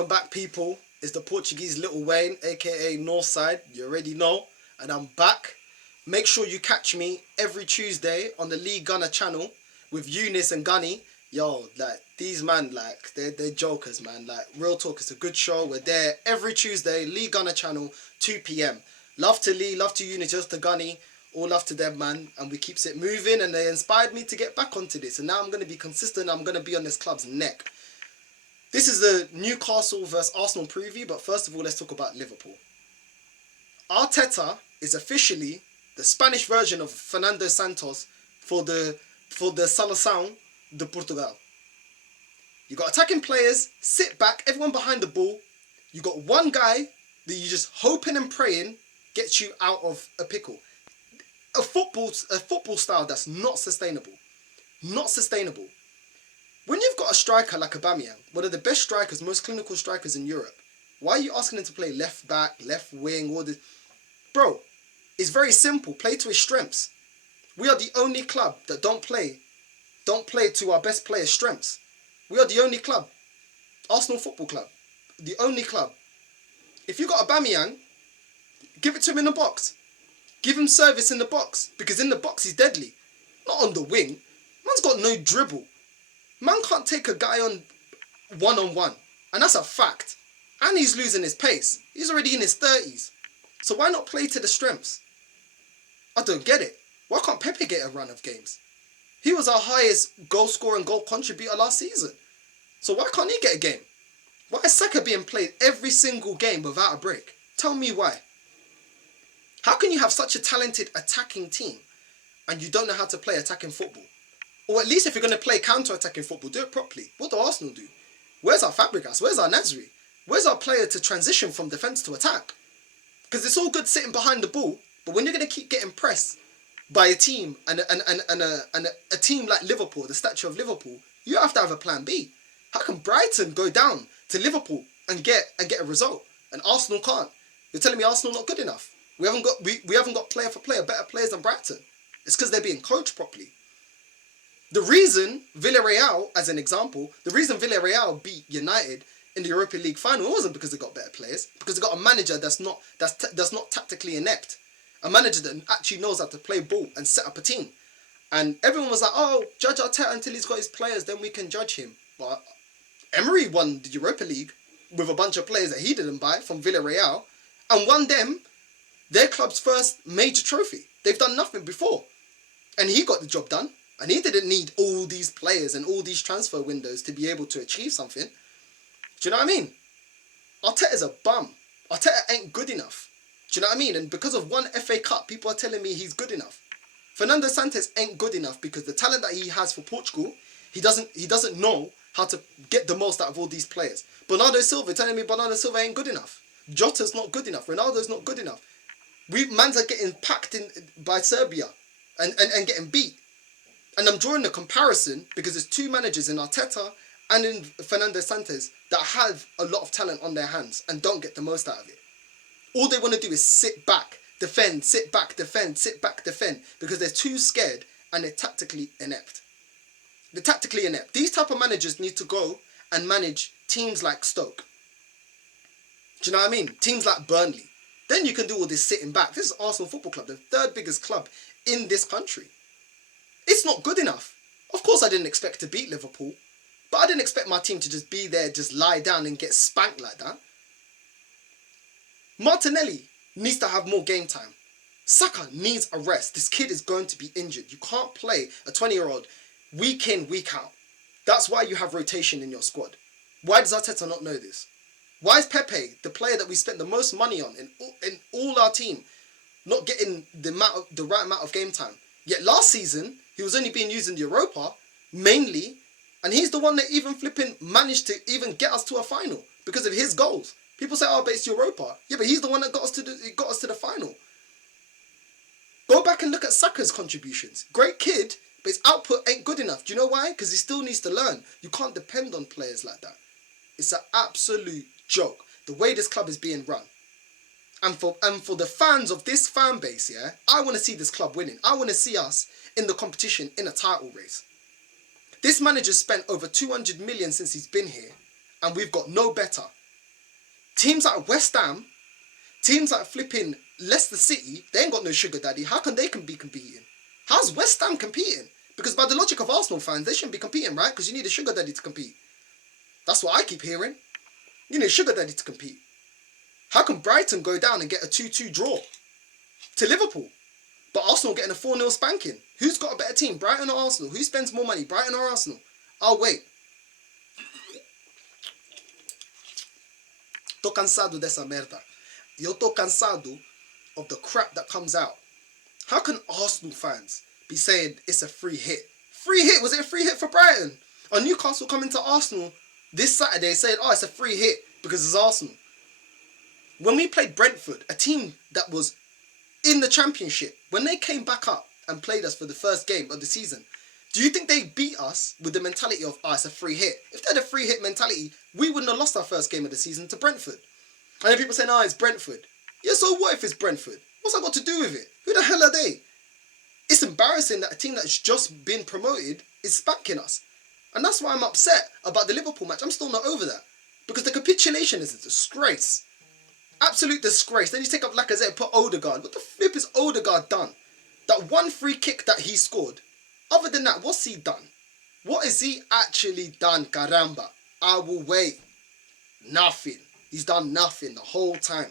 Welcome back, people. It's the Portuguese Little Wayne, aka Northside. You already know, and I'm back. Make sure you catch me every Tuesday on the Lee Gunner channel with Eunice and Gunny. Yo, like these man, like they're jokers, man. Like real talk, it's a good show. We're there every Tuesday, Lee Gunner channel, 2 p.m. Love to Lee, love to Eunice, just to Gunny. All love to them, man, and we keeps it moving, and they inspired me to get back onto this, and now I'm going to be consistent. I'm going to be on this club's neck. This is the Newcastle versus Arsenal preview, but first of all, let's talk about Liverpool. Arteta is officially the Spanish version of Fernando Santos for the Seleção de Portugal. You got attacking players, sit back, everyone behind the ball. You got one guy that you just hoping and praying gets you out of a pickle. A football style that's not sustainable. Not sustainable. When you've got a striker like Aubameyang, one of the best strikers, most clinical strikers in Europe, why are you asking him to play left back, left wing, all this? Bro, it's very simple. Play to his strengths. We are the only club that don't play to our best players' strengths. We are the only club. Arsenal Football Club. The only club. If you got Aubameyang, give it to him in the box. Give him service in the box, because in the box he's deadly. Not on the wing. Man's got no dribble. Man can't take a guy on one-on-one. And that's a fact. And he's losing his pace. He's already in his 30s. So why not play to the strengths? I don't get it. Why can't Pepe get a run of games? He was our highest goal scorer and goal contributor last season. So why can't he get a game? Why is Saka being played every single game without a break? Tell me why. How can you have such a talented attacking team and you don't know how to play attacking football? Or at least if you're going to play counter-attacking football, do it properly. What do Arsenal do? Where's our Fabregas? Where's our Nasri? Where's our player to transition from defence to attack? Because it's all good sitting behind the ball, but when you're going to keep getting pressed by a team and a team like Liverpool, the stature of Liverpool, you have to have a plan B. How can Brighton go down to Liverpool and get a result, and Arsenal can't? You're telling me Arsenal not good enough? We haven't got player for player better players than Brighton. It's because they're being coached properly. The reason Villarreal, as an example, the reason Villarreal beat United in the Europa League final wasn't because they got better players, because they got a manager that's not tactically inept, a manager that actually knows how to play ball and set up a team. And everyone was like, "Oh, judge Arteta until he's got his players, then we can judge him." But Emery won the Europa League with a bunch of players that he didn't buy from Villarreal, and won them their club's first major trophy. They've done nothing before, and he got the job done. And he didn't need all these players and all these transfer windows to be able to achieve something. Do you know what I mean? Arteta's a bum. Arteta ain't good enough. Do you know what I mean? And because of one FA Cup, people are telling me he's good enough. Fernando Santos ain't good enough because the talent that he has for Portugal, he doesn't know how to get the most out of all these players. Bernardo Silva, telling me Bernardo Silva ain't good enough. Jota's not good enough. Ronaldo's not good enough. Mans are getting packed in by Serbia and getting beat. And I'm drawing the comparison because there's two managers in Arteta and in Fernando Santos that have a lot of talent on their hands and don't get the most out of it. All they want to do is sit back, defend, sit back, defend, sit back, defend, because they're too scared and they're tactically inept. They're tactically inept. These type of managers need to go and manage teams like Stoke. Do you know what I mean? Teams like Burnley. Then you can do all this sitting back. This is Arsenal Football Club, the third biggest club in this country. It's not good enough. Of course I didn't expect to beat Liverpool, but I didn't expect my team to just be there, just lie down and get spanked like that. Martinelli needs to have more game time. Saka needs a rest. This kid is going to be injured. You can't play a 20-year-old week in, week out. That's why you have rotation in your squad. Why does Arteta not know this? Why is Pepe, the player that we spent the most money on in all our team, not getting the right amount of game time? Yet last season, he was only being used in the Europa, mainly, and he's the one that even flipping managed to even get us to a final because of his goals. People say, "Oh, but it's Europa." Yeah, but he's the one that got us to the final. Go back and look at Saka's contributions. Great kid, but his output ain't good enough. Do you know why? Because he still needs to learn. You can't depend on players like that. It's an absolute joke, the way this club is being run. And for the fans of this fan base, yeah, I want to see this club winning. I want to see us in the competition in a title race. This manager spent over 200 million since he's been here, and we've got no better. Teams like West Ham, teams like flipping Leicester City, they ain't got no sugar daddy. How can they be competing? How's West Ham competing? Because by the logic of Arsenal fans, they shouldn't be competing, right? Because you need a sugar daddy to compete. That's what I keep hearing. You need a sugar daddy to compete. How can Brighton go down and get a 2-2 draw to Liverpool? But Arsenal getting a 4-0 spanking. Who's got a better team, Brighton or Arsenal? Who spends more money, Brighton or Arsenal? Oh, wait. Tô cansado dessa merda. Yo tô cansado of the crap that comes out. How can Arsenal fans be saying it's a free hit? Free hit? Was it a free hit for Brighton? Or Newcastle coming to Arsenal this Saturday saying, oh, it's a free hit because it's Arsenal. When we played Brentford, a team that was in the Championship, when they came back up and played us for the first game of the season, do you think they beat us with the mentality of, oh, it's a free hit? If they had a free hit mentality, we wouldn't have lost our first game of the season to Brentford. And then people saying, oh, it's Brentford. Yeah, so what if it's Brentford? What's that got to do with it? Who the hell are they? It's embarrassing that a team that's just been promoted is spanking us. And that's why I'm upset about the Liverpool match. I'm still not over that. Because the capitulation is a disgrace. Absolute disgrace. Then you take up Lacazette and put Odegaard. What the flip is Odegaard done? That one free kick that he scored. Other than that, what's he done? What has he actually done, caramba? I will wait. Nothing. He's done nothing the whole time.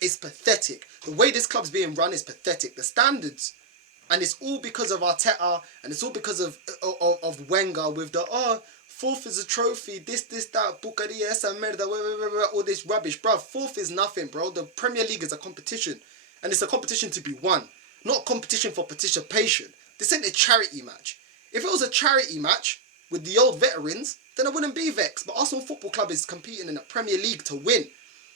It's pathetic. The way this club's being run is pathetic. The standards. And it's all because of Arteta. And it's all because of Wenger with the, oh, fourth is a trophy. This, that, Bucaria, esa merda, all this rubbish. Bruv, fourth is nothing, bro. The Premier League is a competition. And it's a competition to be won. Not a competition for participation. This ain't a charity match. If it was a charity match with the old veterans, then I wouldn't be vexed. But Arsenal Football Club is competing in the Premier League to win.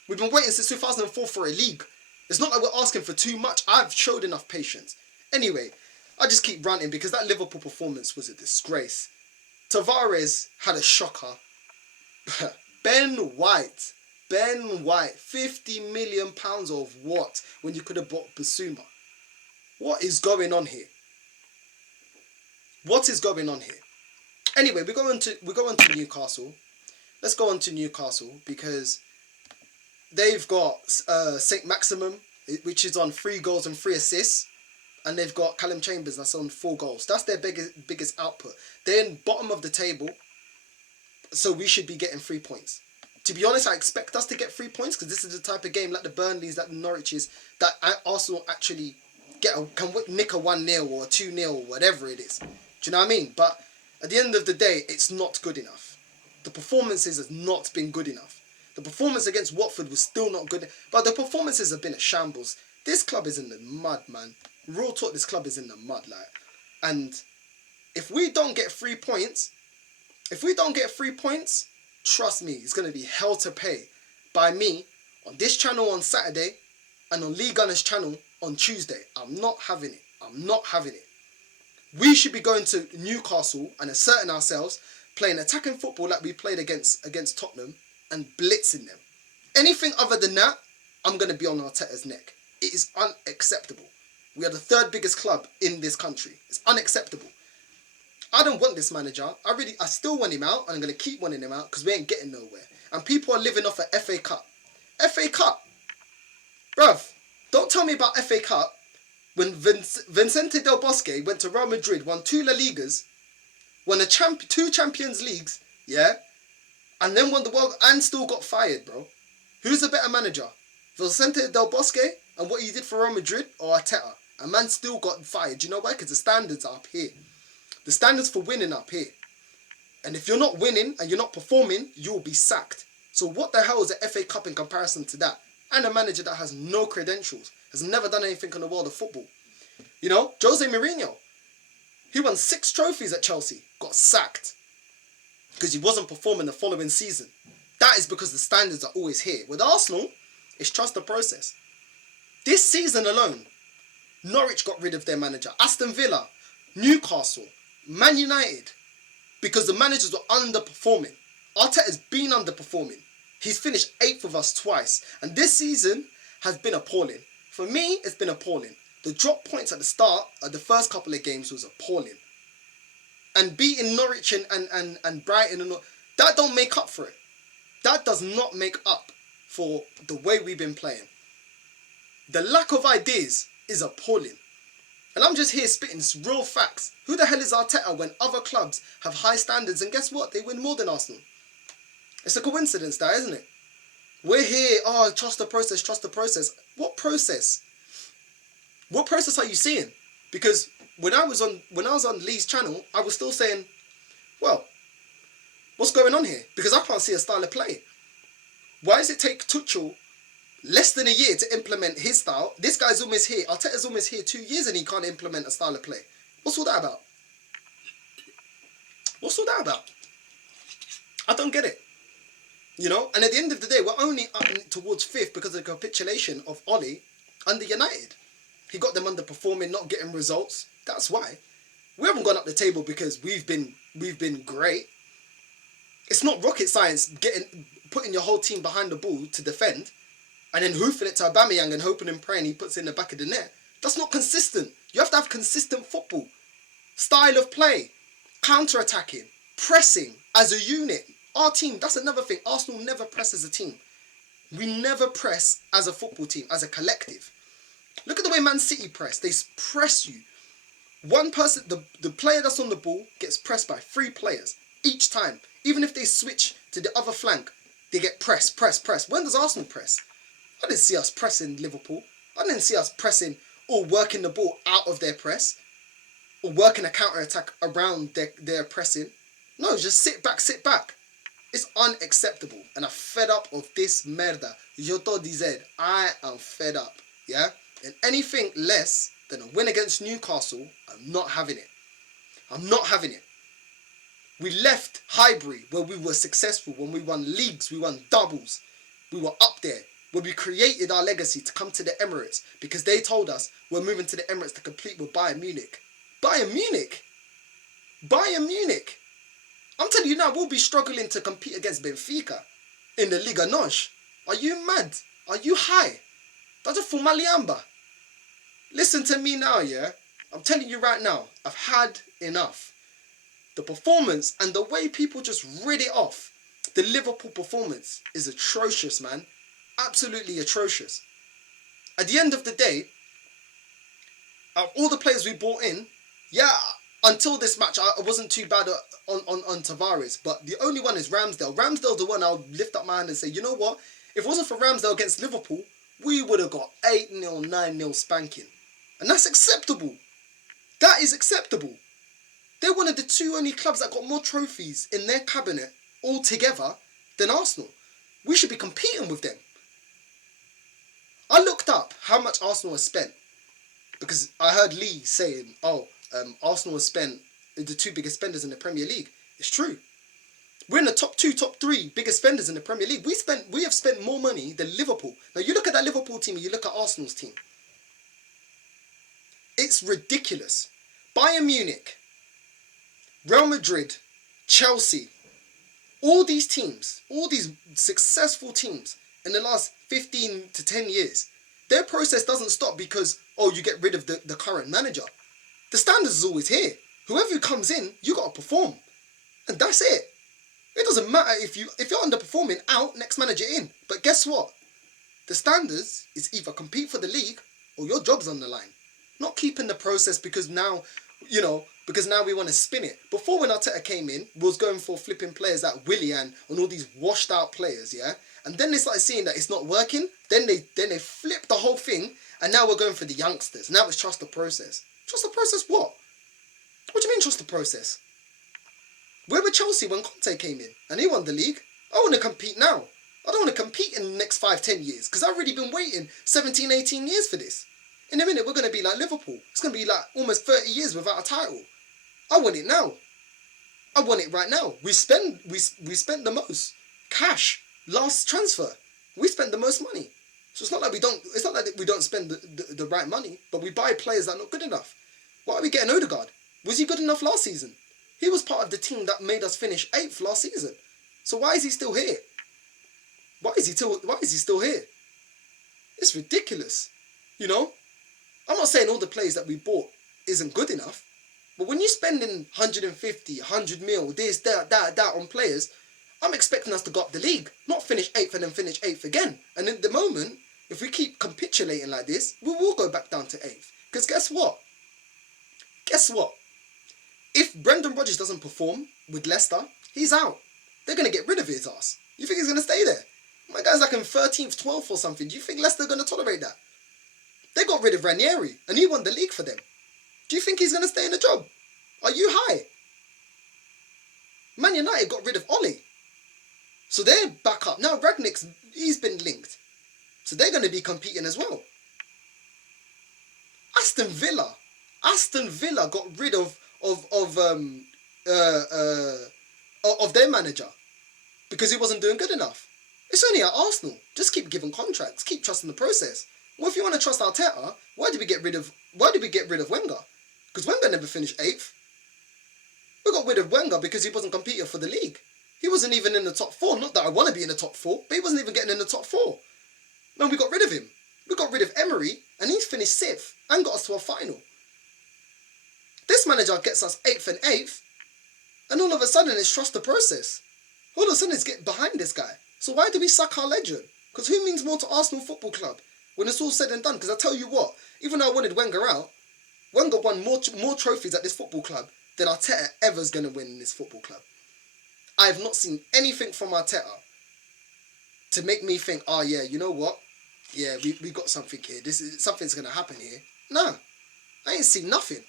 We've been waiting since 2004 for a league. It's not like we're asking for too much. I've showed enough patience. Anyway, I just keep ranting because that Liverpool performance was a disgrace. Tavares had a shocker. Ben White, £50 million of what when you could have bought Basuma? What is going on here? What is going on here? Anyway, we go on to Newcastle. Let's go on to Newcastle because they've got St. Maximum, which is on 3 goals and 3 assists. And they've got Callum Chambers that's on 4 goals. That's their biggest output. They're in bottom of the table. So we should be getting 3 points. To be honest, I expect us to get 3 points because this is the type of game like the Burnleys, like the Norwiches, that Arsenal actually can nick a 1-0 or a 2-0 or whatever it is. Do you know what I mean? But at the end of the day, it's not good enough. The performances has not been good enough. The performance against Watford was still not good. But the performances have been a shambles. This club is in the mud, man. Real talk, this club is in the mud, like. And if we don't get 3 points, trust me, it's going to be hell to pay by me on this channel on Saturday and on Lee Gunner's channel on Tuesday. I'm not having it. We should be going to Newcastle and asserting ourselves, playing attacking football like we played against Tottenham and blitzing them. Anything other than that, I'm going to be on Arteta's neck. It is unacceptable. We are the 3rd biggest club in this country. It's unacceptable. I don't want this manager. I still want him out, and I'm going to keep wanting him out because we ain't getting nowhere. And people are living off a FA Cup. FA Cup. Bruv, don't tell me about FA Cup when Vicente Del Bosque went to Real Madrid, won 2 La Ligas, won 2 Champions Leagues, yeah, and then won the world and still got fired, bro. Who's a better manager? Vicente Del Bosque and what he did for Real Madrid or Arteta? A man still got fired. Do you know why? Because the standards are up here. The standards for winning are up here. And if you're not winning and you're not performing, you'll be sacked. So what the hell is the FA Cup in comparison to that? And a manager that has no credentials, has never done anything in the world of football. You know, Jose Mourinho, he won 6 trophies at Chelsea, got sacked because he wasn't performing the following season. That is because the standards are always here. With Arsenal, it's trust the process. This season alone, Norwich got rid of their manager. Aston Villa, Newcastle, Man United, because the managers were underperforming. Arteta's been underperforming. He's finished 8th with us twice. And this season has been appalling. For me, it's been appalling. The drop points at the start of the first couple of games was appalling. And beating Norwich and Brighton, that don't make up for it. That does not make up for the way we've been playing. The lack of ideas is appalling. And I'm just here spitting real facts. Who the hell is Arteta when other clubs have high standards and guess what? They win more than Arsenal. It's a coincidence that, isn't it? We're here, trust the process, trust the process. What process? What process are you seeing? Because when I was on Lee's channel, I was still saying, well, what's going on here? Because I can't see a style of play. Why does it take Tuchel less than a year to implement his style? This guy's almost here. Arteta's almost here 2 years and he can't implement a style of play. What's all that about? What's all that about? I don't get it. You know? And at the end of the day, we're only up towards 5th because of the capitulation of Ollie under United. He got them underperforming, not getting results. That's why. We haven't gone up the table because we've been great. It's not rocket science putting your whole team behind the ball to defend and then hoofing it to Aubameyang and hoping and praying he puts it in the back of the net. That's not consistent. You have to have consistent football. Style of play. Counter-attacking. Pressing as a unit. Our team, that's another thing. Arsenal never press as a team. We never press as a football team, as a collective. Look at the way Man City press. They press you. One person, the player that's on the ball gets pressed by 3 players each time. Even if they switch to the other flank, they get press. When does Arsenal press? I didn't see us pressing Liverpool. I didn't see us pressing or working the ball out of their press or working a counter-attack around their pressing. No, just sit back. It's unacceptable. And I'm fed up of this merda. Joto DZ. I am fed up. Yeah? And anything less than a win against Newcastle, I'm not having it. I'm not having it. We left Highbury where we were successful, when we won leagues, we won doubles. We were up there, where we created our legacy to come to the Emirates because they told us we're moving to the Emirates to compete with Bayern Munich. Bayern Munich? Bayern Munich? I'm telling you now, we'll be struggling to compete against Benfica in the Liga NOS. Are you mad? Are you high? That's a fumaliamba. Listen to me now, yeah? I'm telling you right now, I've had enough. The performance and the way people just rid it off, the Liverpool performance is atrocious, man. Absolutely atrocious. At the end of the day, all the players we brought in, yeah, until this match, I wasn't too bad on Tavares, but the only one is Ramsdale. Ramsdale's the one I'll lift up my hand and say, you know what? If it wasn't for Ramsdale against Liverpool, we would have got 8-0, 9-0 spanking. And that's acceptable. That is acceptable. They're one of the 2 only clubs that got more trophies in their cabinet altogether than Arsenal. We should be competing with them. I looked up how much Arsenal has spent because I heard Lee saying, Arsenal has spent the 2 biggest spenders in the Premier League. It's true. We're in the top 3 biggest spenders in the Premier League. We have spent more money than Liverpool. Now you look at that Liverpool team and you look at Arsenal's team. It's ridiculous. Bayern Munich, Real Madrid, Chelsea, all these teams, all these successful teams in the last 15 to 10 years, their process doesn't stop because, you get rid of the current manager. The standards is always here. Whoever comes in, you got to perform. And that's it. It doesn't matter if you're underperforming, out, next manager in. But guess what? The standards is either compete for the league or your job's on the line. Not keeping the process because now we want to spin it. Before when Arteta came in, we was going for flipping players like Willian and all these washed out players, yeah? And then they started seeing that it's not working. Then they flipped the whole thing and now we're going for the youngsters. Now it's trust the process. Trust the process what? What do you mean trust the process? Where were Chelsea when Conte came in? And he won the league. I want to compete now. I don't want to compete in the next 5-10 years because I've already been waiting 17, 18 years for this. In a minute, we're going to be like Liverpool. It's going to be like almost 30 years without a title. I want it now. I want it right now. We spent the most cash last transfer. We spent the most money. So it's not like we don't spend the right money, but we buy players that are not good enough. Why are we getting Odegaard? Was he good enough last season? He was part of the team that made us finish 8th last season. So why is he still here? Why is he still here? It's ridiculous. You know? I'm not saying all the players that we bought isn't good enough, but when you're spending 150, 100 mil, this, that on players, I'm expecting us to go up the league, not finish 8th and then finish 8th again. And in the moment, if we keep capitulating like this, we will go back down to 8th. Because guess what? Guess what? If Brendan Rodgers doesn't perform with Leicester, he's out. They're going to get rid of his ass. You think he's going to stay there? My guy's like in 13th, 12th or something. Do you think Leicester are going to tolerate that? They got rid of Ranieri and he won the league for them. Do you think he's going to stay in the job? Are you high? Man United got rid of Ollie. So they're back up. Now Ragnick's, he's been linked. So they're going to be competing as well. Aston Villa got rid of their manager because he wasn't doing good enough. It's only at Arsenal. Just keep giving contracts. Keep trusting the process. Well, if you want to trust Arteta, why did we get rid of Wenger? Because Wenger never finished 8th. We got rid of Wenger because he wasn't competing for the league. He wasn't even in the top 4. Not that I want to be in the top 4, but he wasn't even getting in the top 4. No, we got rid of him. We got rid of Emery, and he's finished 6th and got us to a final. This manager gets us 8th and 8th, and all of a sudden it's trust the process. All of a sudden it's get behind this guy. So why do we sack our legend? Because who means more to Arsenal Football Club when it's all said and done? Because I tell you what, even though I wanted Wenger out, Wenger won more trophies at this football club than Arteta ever's going to win in this football club. I have not seen anything from Arteta to make me think, oh yeah, you know what? Yeah, we got something here. Something's going to happen here. No, I ain't seen nothing.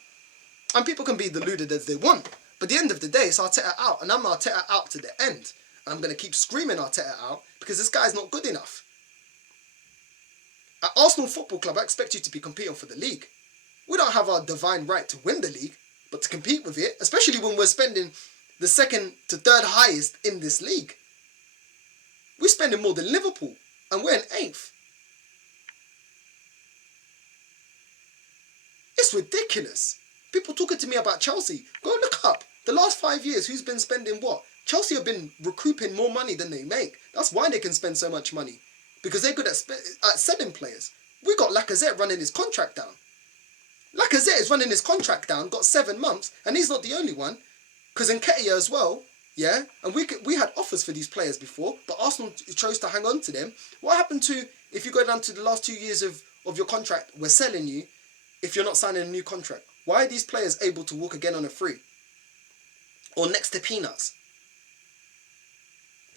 And people can be deluded as they want. But at the end of the day, it's Arteta out. And I'm Arteta out to the end. And I'm going to keep screaming Arteta out because this guy's not good enough. At Arsenal Football Club, I expect you to be competing for the league. We don't have our divine right to win the league, but to compete with it, especially when we're spending the 2nd to 3rd highest in this league. We're spending more than Liverpool, and we're in 8th. It's ridiculous. People talking to me about Chelsea. Go look up. The last 5 years, who's been spending what? Chelsea have been recouping more money than they make. That's why they can spend so much money. Because they're good at selling players. We got Lacazette running his contract down. Lacazette is running his contract down, got 7 months, and he's not the only one. Because Nketiah as well, yeah? And we had offers for these players before, but Arsenal chose to hang on to them. What happened to, if you go down to the last 2 years of your contract, we're selling you if you're not signing a new contract? Why are these players able to walk again on a free? Or next to peanuts?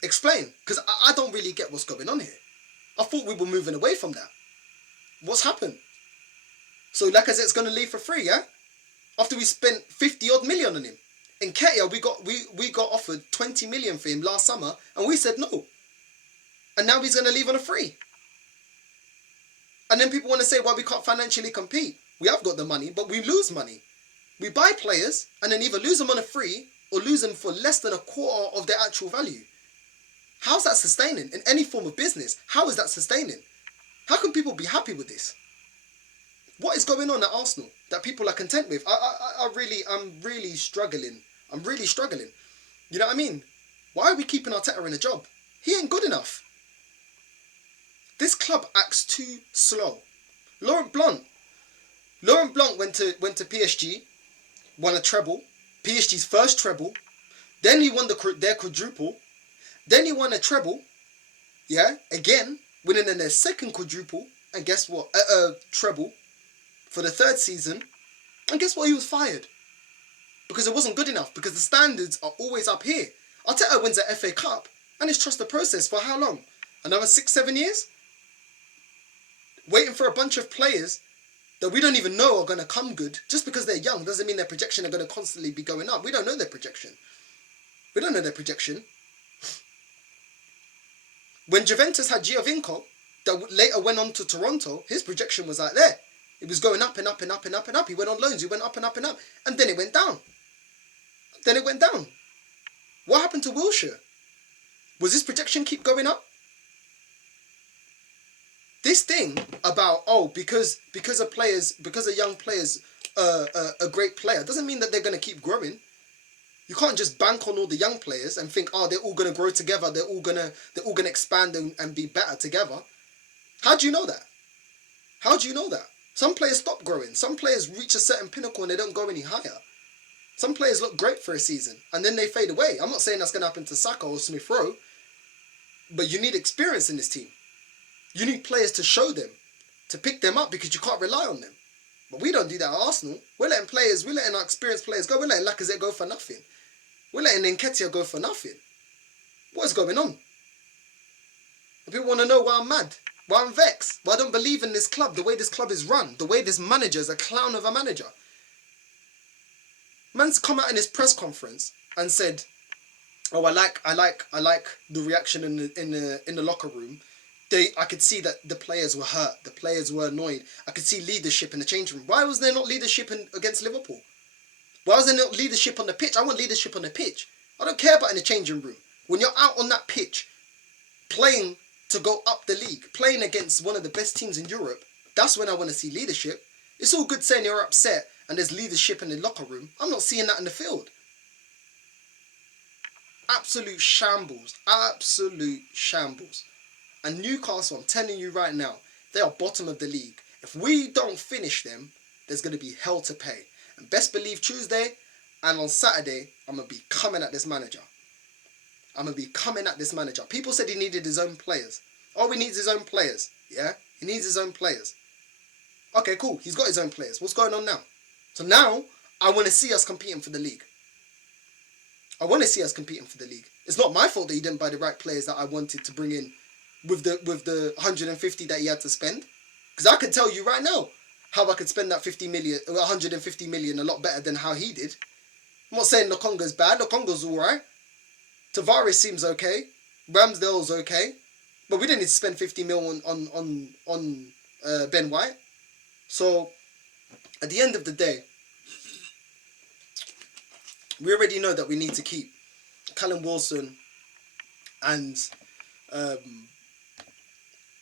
Explain, because I don't really get what's going on here. I thought we were moving away from that. What's happened? So Lacazette's going to leave for free, yeah? After we spent 50 odd million on him. In Nketiah, we got offered 20 million for him last summer, and we said no. And now he's going to leave on a free. And then people want to say, well, we can't financially compete. We have got the money, but we lose money. We buy players, and then either lose them on a free, or lose them for less than a quarter of their actual value. How's that sustaining in any form of business? How is that sustaining? How can people be happy with this? What is going on at Arsenal that people are content with? I'm really struggling. I'm really struggling. You know what I mean? Why are we keeping Arteta in a job? He ain't good enough. This club acts too slow. Laurent Blanc went to PSG, won a treble, PSG's first treble. Then he won their quadruple. Then he won a treble, yeah, again, winning in their second quadruple. And guess what? Treble for the 3rd season. And guess what? He was fired. Because it wasn't good enough. Because the standards are always up here. Arteta wins the FA Cup. And it's trust the process for how long? Another 6-7 years? Waiting for a bunch of players that we don't even know are going to come good. Just because they're young doesn't mean their projection are going to constantly be going up. We don't know their projection. We don't know their projection. When Juventus had Giovinco, that later went on to Toronto, his projection was like there. It was going up and up and up and up and up. He went on loans, he went up and up and up. And then it went down. What happened to Wilshere? Was his projection keep going up? This thing about, because a young player's a great player, doesn't mean that they're going to keep growing. You can't just bank on all the young players and think, they're all going to grow together. They're all going to expand and be better together. How do you know that? How do you know that? Some players stop growing. Some players reach a certain pinnacle and they don't go any higher. Some players look great for a season and then they fade away. I'm not saying that's going to happen to Saka or Smith Rowe, but you need experience in this team. You need players to show them, to pick them up, because you can't rely on them. But we don't do that at Arsenal. We're letting our experienced players go. We're letting Lacazette go for nothing. We're letting Nketiah go for nothing. What is going on? People want to know why I'm mad, why I'm vexed, why I don't believe in this club, the way this club is run, the way this manager is a clown of a manager. Man's come out in his press conference and said, "Oh, I like the reaction in the locker room. I could see that the players were hurt, the players were annoyed. I could see leadership in the changing room. Why was there not leadership against Liverpool? Why was there not leadership on the pitch? I want leadership on the pitch. I don't care about in the changing room. When you're out on that pitch, playing to go up the league, playing against one of the best teams in Europe, that's when I want to see leadership. It's all good saying you're upset and there's leadership in the locker room. I'm not seeing that in the field. Absolute shambles. Absolute shambles. And Newcastle, I'm telling you right now, they are bottom of the league. If we don't finish them, there's going to be hell to pay. And best believe Tuesday and on Saturday, I'm going to be coming at this manager. People said he needed his own players. Oh, he needs his own players. Yeah? He needs his own players. Okay, cool. He's got his own players. What's going on now? So now, I want to see us competing for the league. It's not my fault that he didn't buy the right players that I wanted to bring in with the 150 that he had to spend. Because I can tell you right now how I could spend that 150 million a lot better than how he did. I'm not saying Lokonga's bad. Lokonga's alright. Tavares seems okay. Ramsdale's okay. But we didn't need to spend 50 mil on Ben White. So, at the end of the day, we already know that we need to keep Callum Wilson and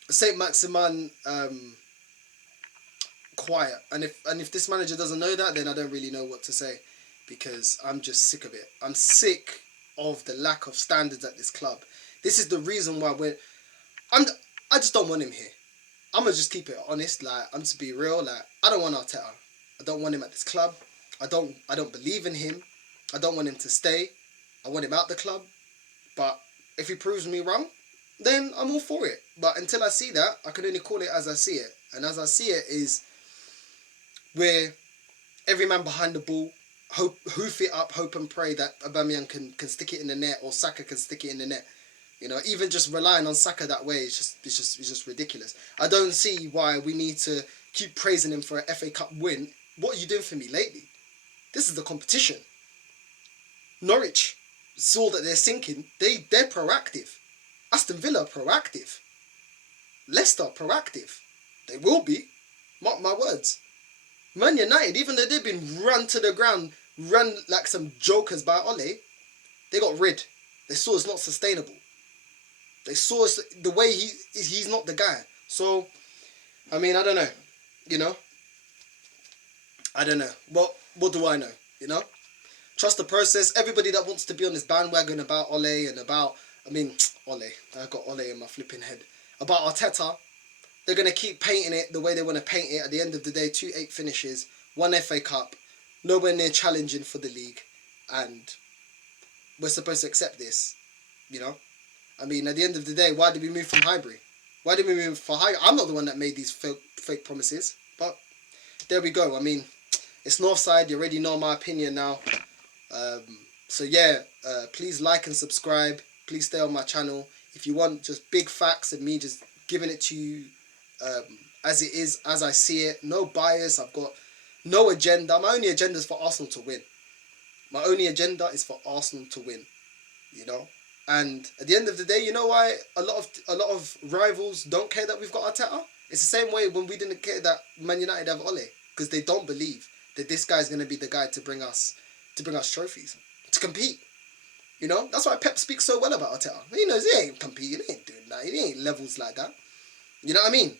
Saint Maximin quiet. And if this manager doesn't know that, then I don't really know what to say, because I'm just sick of it. I'm sick of the lack of standards at this club. This is the reason why I just don't want him here. I'm gonna just keep it honest. Like, I'm just be real. Like, I don't want Arteta. I don't want him at this club. I don't believe in him. I don't want him to stay. I want him out the club. But if he proves me wrong, then I'm all for it. But until I see that, I can only call it as I see it. And as I see it is where every man behind the ball, hoof it up, hope and pray that Aubameyang can stick it in the net, or Saka can stick it in the net. You know, even just relying on Saka that way is just ridiculous. I don't see why we need to keep praising him for an FA Cup win. What are you doing for me lately? This is the competition. Norwich saw that they're sinking. They're proactive. Aston Villa proactive. Leicester proactive. They will be. Mark my words. Man United, even though they've been run to the ground, run like some jokers by Ole, they got rid. They saw it's not sustainable. They saw the way he's not the guy. So, I mean, I don't know. You know? I don't know. What do I know? You know? Trust the process. Everybody that wants to be on this bandwagon about Ole and about... Ole. I got Ole in my flipping head. About Arteta, they're going to keep painting it the way they want to paint it. At the end of the day, 2 8 finishes, 1 FA Cup, nowhere near challenging for the league. And we're supposed to accept this. You know? I mean, at the end of the day, why did we move from Highbury? Why did we move for Highbury? I'm not the one that made these fake promises. But there we go. I mean, it's Northside. You already know my opinion now. So yeah, please like and subscribe. Please stay on my channel. If you want just big facts and me just giving it to you as it is, as I see it. No bias. I've got no agenda. My only agenda is for Arsenal to win. My only agenda is for Arsenal to win. You know? And at the end of the day, you know why a lot of rivals don't care that we've got Arteta? It's the same way when we didn't care that Man United have Ole, because they don't believe that this guy's going to be the guy to bring us trophies, to compete. You know, that's why Pep speaks so well about Arteta. He knows he ain't competing, he ain't doing that, he ain't levels like that. You know what I mean?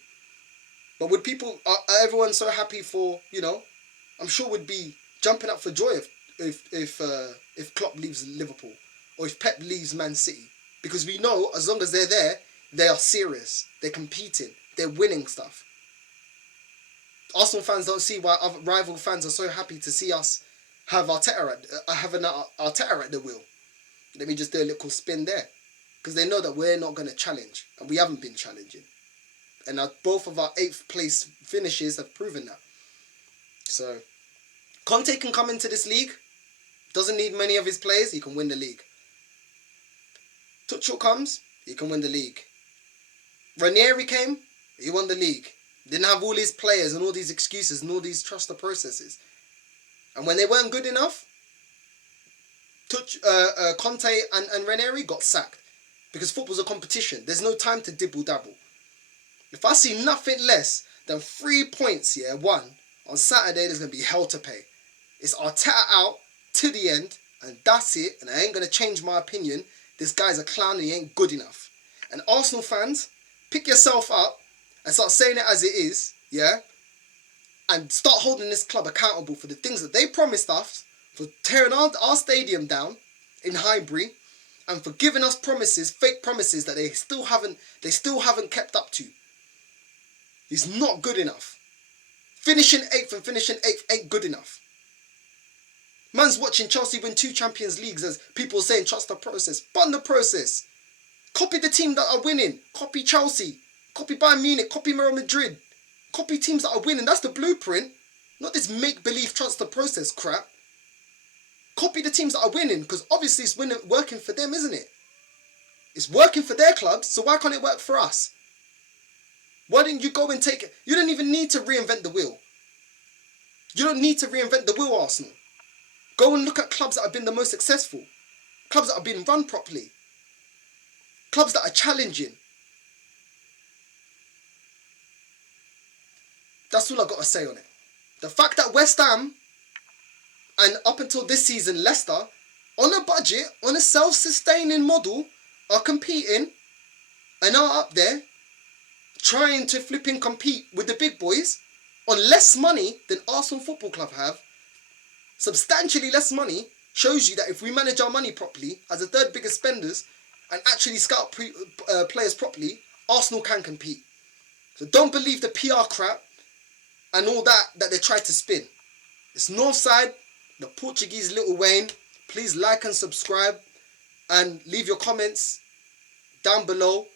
But would people, are everyone so happy for, you know? I'm sure would be jumping up for joy if Klopp leaves Liverpool. Or if Pep leaves Man City. Because we know, as long as they're there, they are serious. They're competing. They're winning stuff. Arsenal fans don't see why other rival fans are so happy to see us have an Arteta at the wheel. Let me just do a little spin there, because they know that we're not going to challenge, and we haven't been challenging, and both of our 8th place finishes have proven that. So Conte can come into this league, doesn't need many of his players, he can win the league. Tuchel comes, he can win the league. Ranieri came, he won the league. Didn't have all these players and all these excuses and all these trust the processes. And when they weren't good enough, Conte and Ranieri got sacked. Because football's a competition. There's no time to dibble-dabble. If I see nothing less than 3 points, won, on Saturday there's going to be hell to pay. It's Arteta out to the end, and that's it. And I ain't going to change my opinion. This guy's a clown and he ain't good enough. And Arsenal fans, pick yourself up and start saying it as it is, and start holding this club accountable for the things that they promised us, for tearing our stadium down in Highbury, and for giving us promises, fake promises that they still haven't kept up to. It's not good enough. Finishing 8th and finishing 8th ain't good enough. Man's watching Chelsea win 2 Champions Leagues as people saying trust the process. Bun the process. Copy the team that are winning. Copy Chelsea. Copy Bayern Munich. Copy Real Madrid. Copy teams that are winning. That's the blueprint. Not this make-believe trust the process crap. Copy the teams that are winning, because obviously it's working for them, isn't it? It's working for their clubs, so why can't it work for us? Why didn't you go and take it? You don't even need to reinvent the wheel. You don't need to reinvent the wheel, Arsenal. Go and look at clubs that have been the most successful. Clubs that have been run properly. Clubs that are challenging. That's all I've got to say on it. The fact that West Ham, and up until this season Leicester, on a budget, on a self-sustaining model, are competing and are up there trying to flipping compete with the big boys on less money than Arsenal Football Club have, substantially less money, shows you that if we manage our money properly as the 3rd biggest spenders and actually scout players properly, Arsenal can compete. So don't believe the PR crap and all that they tried to spin. It's Northside, the Portuguese Little Wayne. Please like and subscribe and leave your comments down below.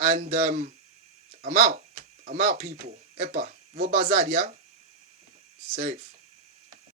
And I'm out. I'm out, people. Epa. Vou bazar, yeah? Safe.